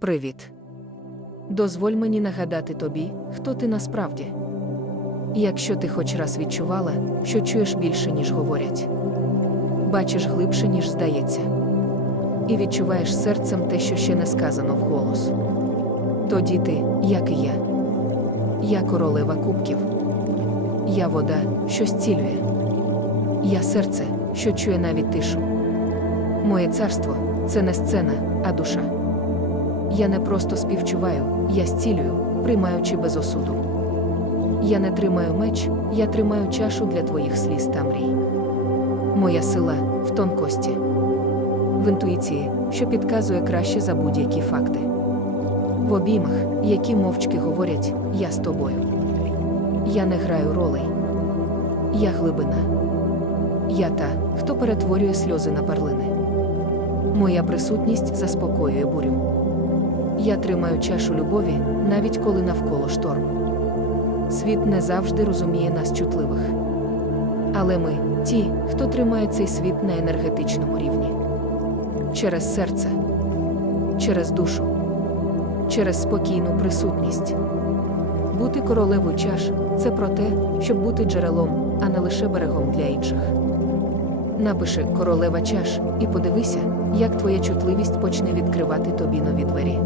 Привіт. Дозволь мені нагадати тобі, хто ти насправді. Якщо ти хоч раз відчувала, що чуєш більше, ніж говорять, бачиш глибше, ніж здається, і відчуваєш серцем те, що ще не сказано вголос. Тоді ти, як і я. Я королева кубків. Я вода, що зцілює. Я серце, що чує навіть тишу. Моє царство це не сцена, а душа. Я не просто співчуваю, я зцілюю, приймаючи без осуду. Я не тримаю меч, я тримаю чашу для твоїх сліз та мрій. Моя сила в тонкості, в інтуїції, що підказує краще за будь-які факти. В обіймах, які мовчки говорять, я з тобою. Я не граю ролей. Я глибина. Я та, хто перетворює сльози на перлини. Моя присутність заспокоює бурю. Я тримаю чашу любові, навіть коли навколо шторм. Світ не завжди розуміє нас чутливих. Але ми ті, хто тримає цей світ на енергетичному рівні. Через серце, через душу, через спокійну присутність. Бути королевою чаш це про те, щоб бути джерелом, а не лише берегом для інших. Напиши королева чаш і подивися, як твоя чутливість почне відкривати тобі нові двері.